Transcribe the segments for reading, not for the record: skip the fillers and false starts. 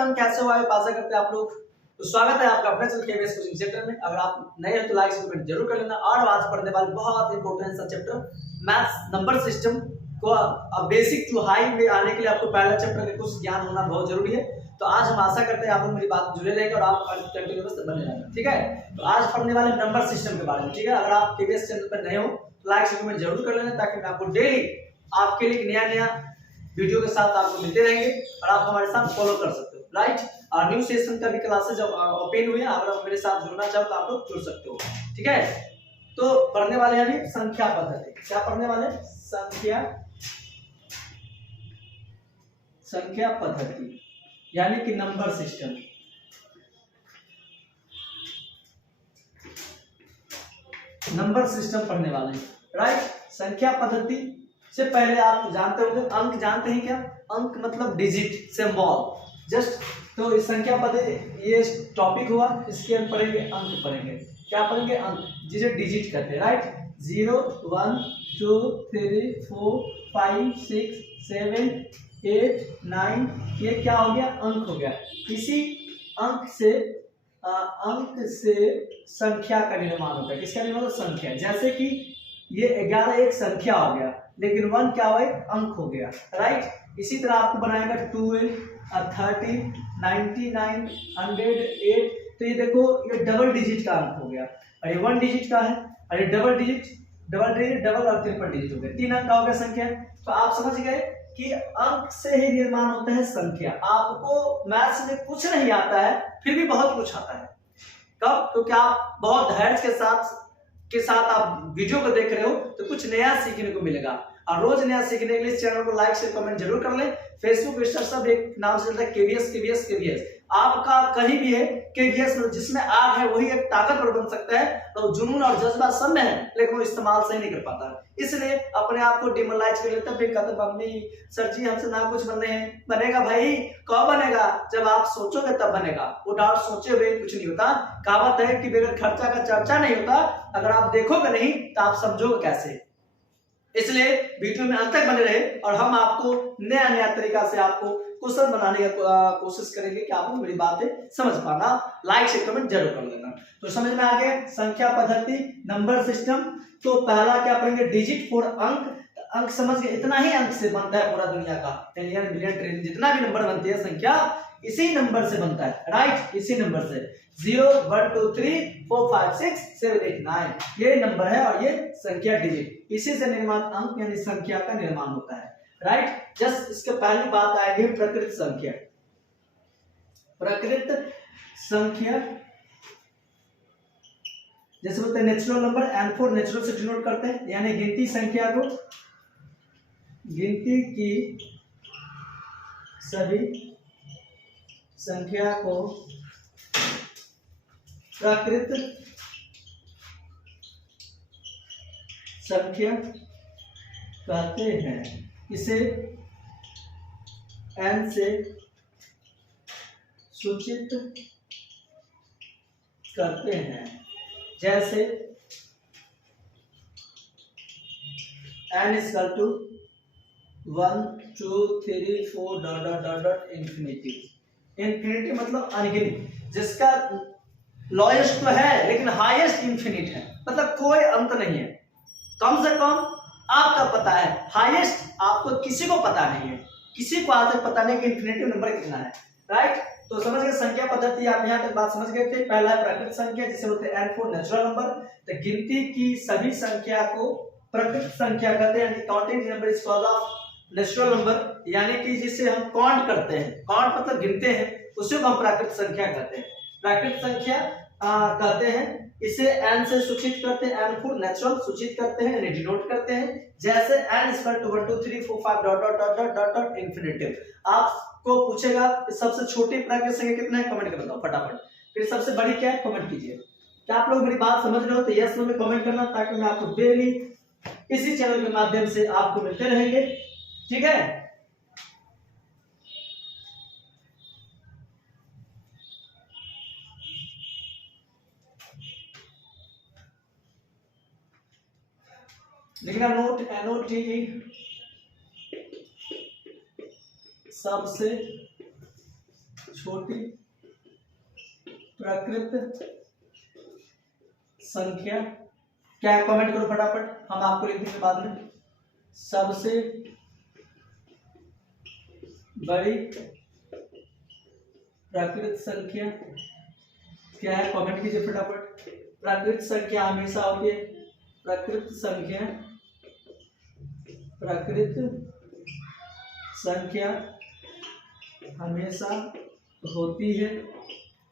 Everyone, कैसे हो आप? आशा करते हैं आप लोग। तो स्वागत है आपका अपने चैनल केवीएस कोचिंग सेंटर में। अगर आप नए हैं तो लाइक कमेंट जरूर कर लेना। और आज पढ़ने वाले बहुत इंपॉर्टेंट सा चैप्टर मैथ्स नंबर सिस्टम को बेसिक टू हाई में आने के लिए आपको पहला चैप्टर का कुछ ज्ञान होना बहुत जरूरी है। तो आज हम आशा करते हैं आप लोग मेरी बात जुड़े रहेंगे और आप कंटिन्यूअस बने रहेंगे, ठीक है। तो आज पढ़ने वाले नंबर सिस्टम के बारे में, ठीक है। अगर आप केवीएस चैनल पर नए हो तो लाइक कमेंट जरूर कर लेना, ताकि मैं आपको डेली आपके लिए नया नया वीडियो के साथ आपको मिलते रहेंगे और आप हमारे साथ फॉलो कर सकते हो, राइट। और न्यू सेशन का भी क्लासेस जब ओपन हुए, अगर आप मेरे साथ जुड़ना चाहो तो आप लोग जुड़ सकते हो, ठीक है। तो पढ़ने वाले हैं अभी संख्या पद्धति। क्या पढ़ने वाले? संख्या पद्धति यानी कि नंबर सिस्टम। नंबर सिस्टम पढ़ने वाले हैं, राइट। संख्या पद्धति से पहले आप जानते होंगे अंक। जानते हैं क्या? अंक मतलब डिजिट, सिंबल, जस्ट। तो इस संख्या पद्धति ये टॉपिक हुआ, इसके हम पढ़ेंगे अंक पढ़ेंगे। क्या पढ़ेंगे? अंक, जिसे डिजिट कहते हैं, राइट। 0 1 2 3 4 5 6 7 8 9, ये क्या हो गया? अंक हो गया। इसी अंक से संख्या का निर्माण होता है। किसका निर्माण? संख्या। जैसे कि ये 11 एक संख्या हो गया, लेकिन 1 क्या हुआ? एक अंक हो गया, राइट। इसी तरह आपको बनाएगा 12 30 99 100 8। तो ये देखो, ये डबल डिजिट का अंक हो गया। और ये 1 डिजिट का है, और ये डबल और ट्रिपल डिजिट हो गया। 3 अंक का हो गया संख्या। तो आप समझ गए कि अंक से ही निर्माण होता है संख्या। आपको मैथ्स में कुछ नहीं आता है, फिर भी बहुत कुछ आता है। कब? क्योंकि आप बहुत धैर्य के साथ आप वीडियो को देख रहे हो, तो कुछ नया सीखने को मिलेगा। और रोज नया सीखने के लिए इस चैनल को लाइक शेयर कमेंट जरूर कर लें। फेसबुक इंस्टा सब एक नाम से चलता है, केवीएस। आपका कहीं भी है केवीएस, जिसमें आग है वही एक ताकतवर बन सकता है। तो जुनून और जज्बा सब में है, लेकिन वो इस्तेमाल सही नहीं कर पाता, इसलिए अपने आप को डिमोरलाइज कर लेता है। फिर कहते मम्मी सर जी हमसे ना कुछ बनेगा। भाई कब बनेगा? जब आप सोचोगे तब बनेगा। विदाउट सोचे हुए कुछ नहीं होता। कहावत है कि बगैर खर्चा का चर्चा नहीं होता। अगर आप देखोगे नहीं तो आप समझोगे कैसे? इसलिए वीडियो में अंत तक बने रहे, और हम आपको नया नया तरीका से आपको कुशल बनाने का कोशिश करेंगे कि आप मेरी बातें समझ पाना। लाइक शेयर कमेंट जरूर कर लेना। तो समझ में आ गया संख्या पद्धति, नंबर सिस्टम। तो पहला क्या पढ़ेंगे? डिजिट फॉर अंक। अंक समझ गए, इतना ही अंक से बनता है पूरा दुनिया का। ट्रिलियन बिलियन ट्रिलियन जितना भी नंबर बनती है संख्या, इसी नंबर से बनता है, राइट। इसी नंबर से 0 1 2 3 4 5 6 7 8 9 ये नंबर है, और ये संख्या डिजिट। इसी से निर्माण अंक यानी संख्या का निर्माण होता है, राइट। जस्ट इसके पहली बात आएगी प्रकृत संख्या। प्रकृत संख्या जैसे बोलते हैं natural number, n for natural से डिनोट करते हैं, यानी गिनती संख्या को, गिनती की सभी संख्या को प्राकृत संख्या कहते हैं। इसे n से सूचित करते हैं। जैसे n = 1 2 3 4 डॉट इंफिनिटी। इंफिनिटी मतलब अनगिनत, जिसका लोएस्ट तो है लेकिन हाईएस्ट इंफिनिट है, मतलब कोई अंत नहीं है। कम से कम आपका पता है, हाईएस्ट आपको किसी को पता नहीं है, किसी को आज तक पता नहीं कि इंफिनिटी नंबर कितना है, राइट। तो समझ गए संख्या पद्धति, आप यहां तक बात समझ गए थे। पहला है प्राकृत संख्या, जिसे बोलते हैं n फॉर नेचुरल नंबर। तो गिनती की सभी संख्या को प्राकृत संख्या कहते हैं, counting number is called off natural number, यानी कि जिसे हम काउंट करते हैं, काउंट मतलब गिनते हैं, उसे हम प्राकृत संख्या कहते हैं। प्राकृत संख्या कहते हैं, इसे n से सूचित करते हैं, n फॉर नेचुरल सूचित करते हैं, डिनोट करते हैं। जैसे n = 1 2 3 4 5 डॉट इंफिनिटी। आपको पूछेगा सबसे छोटी प्राकृत संख्या कितना है, कमेंट कर दो फटाफट। फिर सबसे बड़ी क्या है, कमेंट कीजिए। क्या आप लोग मेरी बात समझ रहे हो? तो यस नो में कमेंट करना, ताकि मैं आपको डेली इसी चैनल के माध्यम से आपको मिलते रहेंगे, ठीक है। लिखना नोट, NOTE सबसे छोटी प्रकृत संख्या क्या है, कमेंट करो फटाफट, हम आपको लिख देंगे बाद में। सबसे बड़ी प्राकृत संख्या क्या है, कमेंट कीजिए फटाफट। प्राकृत संख्या हमेशा होती है, प्राकृत संख्या हमेशा होती है,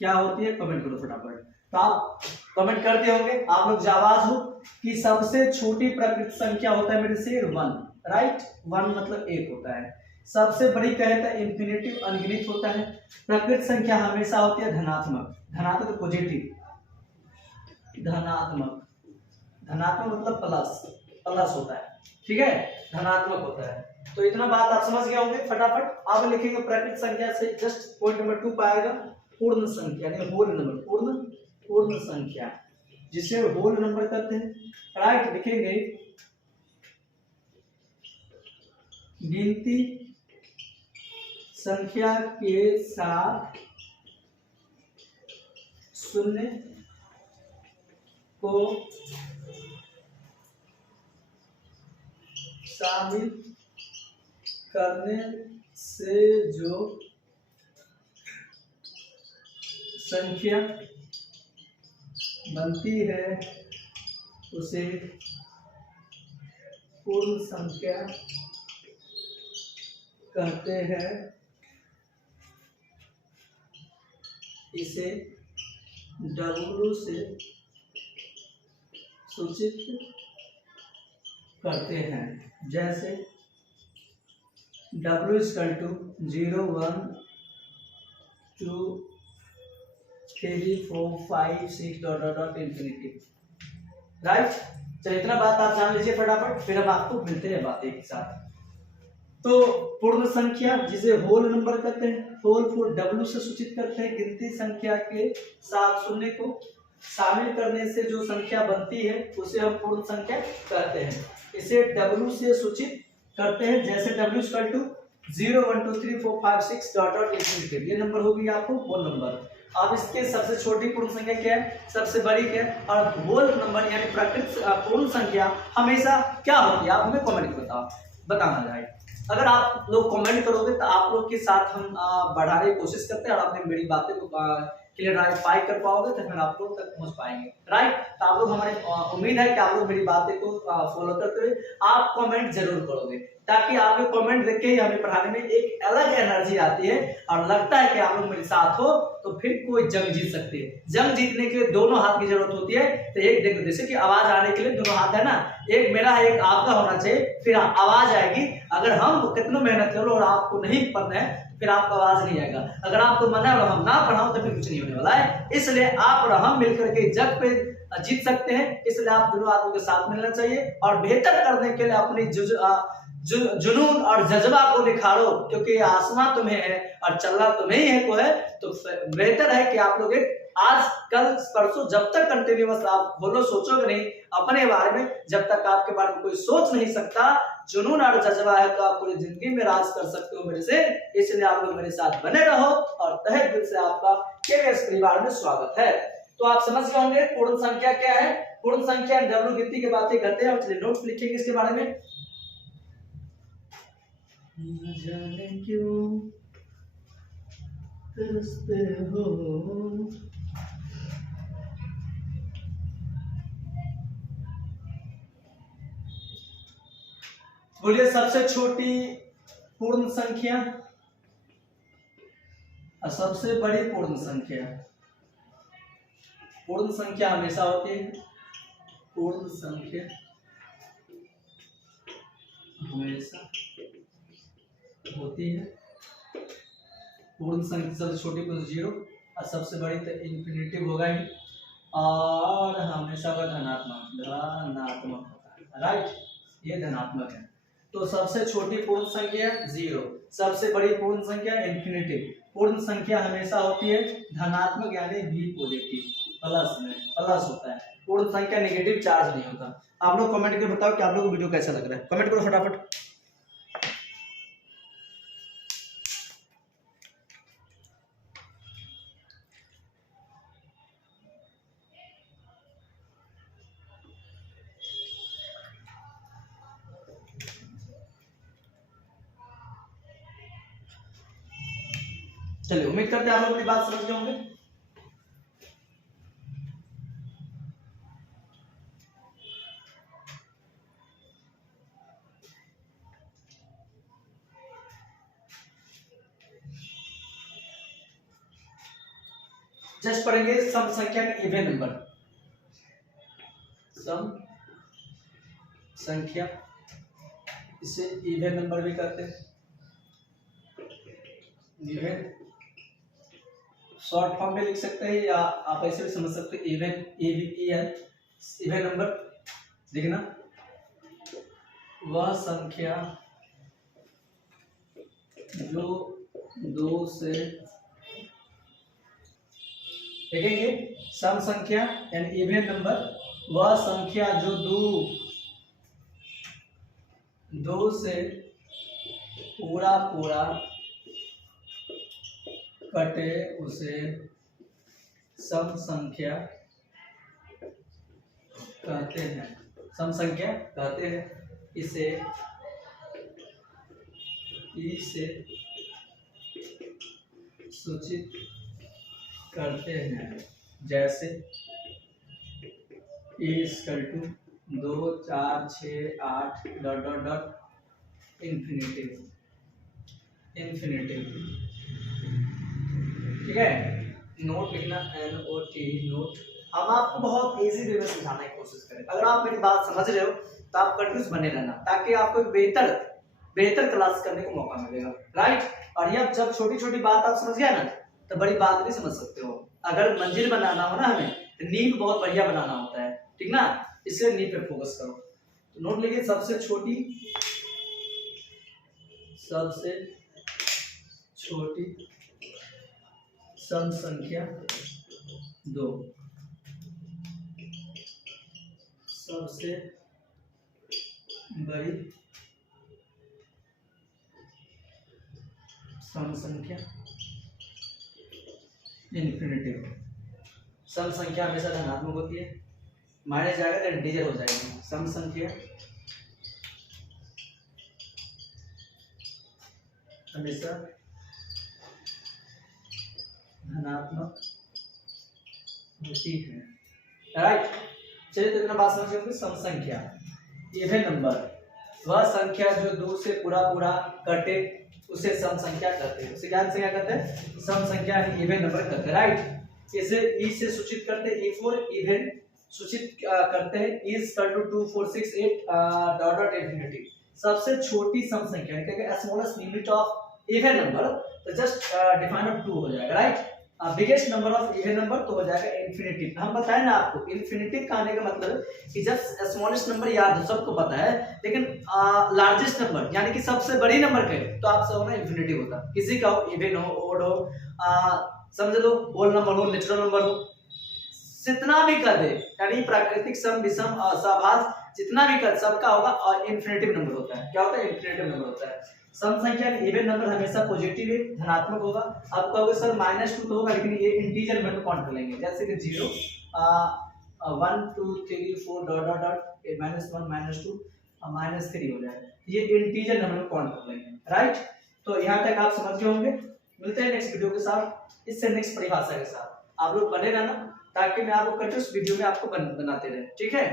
क्या होती है, कमेंट करो फटाफट। तो आप कमेंट करते होंगे, आप लोग जाबाज हो कि सबसे छोटी प्राकृत संख्या होता है मेरे से 1, राइट। 1 मतलब 1 होता है। सबसे बड़ी कहता है इंफिनिटिव, अनगिनत होता है। प्राकृत संख्या हमेशा होती है धनात्मक, धनात्मक पॉजिटिव, धनात्मक मतलब प्लस होता है, ठीक है, धनात्मक होता है। तो इतना बात आप समझ गए होंगे। फटाफट आप लिखेंगे प्राकृत संख्या से जस्ट पॉइंट नंबर 2 पाएगा पूर्ण संख्या, यानी होल नंबर, पूर्ण संख्या जिसे होल नंबर कहते हैं, राइट। लिखेंगे गिनती संख्या के साथ शून्य को शामिल करने से जो संख्या बनती है उसे पूर्ण संख्या कहते हैं। इसे W से सूचित करते हैं, जैसे W = 0 1 2 3 4 5 6 ... इंफिनिटी, राइट। चलिए इतना बात आप जान लीजिए फटाफट, फिर हम आपको मिलते हैं बात एक साथ। तो पूर्ण संख्या जिसे होल नंबर कहते हैं, होल को W से सूचित करते हैं। गिनती संख्या के साथ शून्य को शामिल करने से जो संख्या बनती है उसे हम पूर्ण संख्या कहते हैं। इसे W से सूचित करते हैं, जैसे W = 0 1 2 3 4 5 6 ... इंफिनिटी। ये नंबर होगी आपको होल नंबर। अब इसके सबसे छोटी पूर्ण संख्या क्या है, सबसे बड़ी क्या है, और होल नंबर यानी प्राकृत पूर्ण संख्या हमेशा क्या होती है, आप हमें कमेंट बताना जाए। अगर आप लोग कमेंट करोगे तो आप लोग के साथ हम बढ़ाने की कोशिश करते हैं, और आपने मेरी बातें को क्लियरफाई कर पाओगे तो फिर आप लोग तक पहुंच पाएंगे, राइट। तो आप लोग हमारे उम्मीद है कि आप लोग मेरी बातें को फॉलो करते हुए आप कमेंट जरूर करोगे, ताकि आपके कमेंट देख के ही हमें पढ़ाने में एक अलग एनर्जी आती है और लगता है कि आप लोग मेरे साथ हो तो फिर कोई जंग जीत सकते हैं। जंग जीतने के लिए दोनों हाथ की जरूरत होती है। तो एक देखो, जैसे कि आवाज आने के लिए दोनों हाथ है ना, एक मेरा है एक आपका होना चाहिए, फिर आवाज आएगी। अगर हम कितनी मेहनत करो और आपको नहीं पढ़ना है फिर आपका आवाज नहीं आएगा। अगर आपको मन है और हम ना पढ़ाओ तो फिर कुछ नहीं होने वाला है। इसलिए आप और हम मिलकर के जग पे जीत सकते हैं। इसलिए आप दोनों आदमियों के साथ मिलना चाहिए और बेहतर करने के लिए अपनी जुनून और जज्बा को निखारो, क्योंकि आसमां तुम्हें है और चलना तुम्हें ही है को है। तो बेहतर है कि आप लोग आज कल परसों जब तक कंटिन्यूअस आप बोलो सोचोगे नहीं अपने बारे में, जब तक आपके बारे में कोई सोच नहीं सकता, जुनून और जज्बा है तो आप पूरी जिंदगी में राज कर सकते हो मेरे से। इसलिए आप लोग मेरे साथ बने रहो और तहे दिल से आपका केवीएस परिवार में स्वागत है। तो आप समझ गए होंगे पूर्ण संख्या क्या है। पूर्ण संख्या W गिनती की बातें करते हैं और चलिए नोट्स लिखेंगे इसके बारे में। न जाने क्यों तरसते हो, बोलिए सबसे छोटी पूर्ण संख्या और सबसे बड़ी पूर्ण संख्या। पूर्ण संख्या हमेशा होती है, पूर्ण संख्या हमेशा होती है। पूर्ण संख्या सबसे छोटी को 0 और सबसे बड़ी तो इंफिनिटिव होगा ही, और हमेशा का धनात्मक होता है, राइट। ये धनात्मक है। तो सबसे छोटी पूर्ण संख्या 0, सबसे बड़ी पूर्ण संख्या इंफिनिटिव। पूर्ण संख्या हमेशा होती है धनात्मक यानी V पॉजिटिव, प्लस होता है। पूर्ण संख्या नेगेटिव चार्ज नहीं होता। आप लोग कमेंट करके बताओ कि आप लोगों को वीडियो कैसा लग रहा है, कमेंट करो फटाफट। चलिए, उम्मीद करते हैं आप लोग मेरी बात समझ गए होंगे। जस्ट पढ़ेंगे सम संख्या के इवन नंबर। सम संख्या, इसे इवन नंबर भी कहते हैं। इवन शॉर्ट फॉर्म में लिख सकते हैं या आप ऐसे भी समझ सकते हैं, इवन EVEN, इवन नंबर। देखना, वह संख्या जो 2 से, देखेंगे सम संख्या यानी इवन नंबर, वह संख्या जो 2 से पूरा कटे उसे सम संख्या कहते हैं। सम संख्या कहते हैं। इसे ई से सूचित करते हैं, जैसे E= 2, 4, 6, 8 ... इन्फिनिटिव। ठीक है, नोट लिखना, NOT, नोट। हम आपको बहुत इजी वे में समझाने की कोशिश करें। अगर आप मेरी बात समझ रहे हो तो आप कंफ्यूज बने रहना, ताकि आपको बेहतर क्लास करने को मौका मिलेगा, राइट। और ये जब छोटी छोटी बात आप समझ गए ना, तो बड़ी बात भी समझ सकते हो। अगर मंजिल बनाना हो ना हमें, तो नींव बहुत बढ़िया बनाना होता है, ठीक ना, इसलिए नींव पे फोकस करो। तो नोट लिखिए, सबसे छोटी सम संख्या 2, सबसे बड़ी सम संख्या इन्फिनिटिव। सम संख्या हमेशा धनात्मक होती है, माइनस जाएगा तो इंटीजर हो जाएगी। सम संख्या हमेशा धनात्मक होती है, राइट। चलिए, तो इतना बात समझ गए। सम संख्या इवन नंबर, वह संख्या जो 2 से पूरा कटे उसे सम संख्या कहते हैं। उसे क्या संख्या कहते हैं? सम संख्या इवन नंबर कहते हैं, राइट। इसे ई से सूचित करते हैं, E फॉर इवन सूचित करते हैं। E= 2, 4, 6, 8 ... infinity. सबसे छोटी सम संख्या क्योंकि smallest limit of even number, तो जस्ट डिफाइन ऑफ 2 हो जाएगा, right. Biggest number of even number तो हो जाएगा इन्फिनिटी। हम बताएं ना आपको, इन्फिनिटी कहने का मतलब कि जब स्मॉलेस्ट नंबर याद हो, सबको पता है, लेकिन लार्जेस्ट नंबर यानी कि सबसे बड़ी नंबर कहे तो आप सब में इन्फिनिटी होता। किसी का हो, इवन हो, ओड हो, समझ लो होल नंबर हो, नेचुरल नंबर हो, जितना भी कर दे, यानी प्राकृतिक सम, विषम, असहभाज्य, जितना भी कर सबका होगा और इन्फिनिटिव नंबर होता है। क्या होता है? इन्फिनिटिव नंबर होता है। सम संख्या इवन नंबर हमेशा पॉजिटिव है, धनात्मक होगा। आप कहोगे सर -2 तो होगा, लेकिन ये इंटीजर में काउंट कर लेंगे, जैसे कि 0, 1, 2, 3, 4 ... -1, -2 -3 हो जाएगा। ये इंटीजर नंबर में काउंट कर लेंगे, राइट। तो यहाँ तक आप समझ गए होंगे। मिलते हैं नेक्स्ट वीडियो के साथ, इससे नेक्स्ट परिभाषा के साथ। आप लोग बने रहना, ताकि मैं आपको कंटिन्यूस वीडियो में आपको बनाते रहे, ठीक है।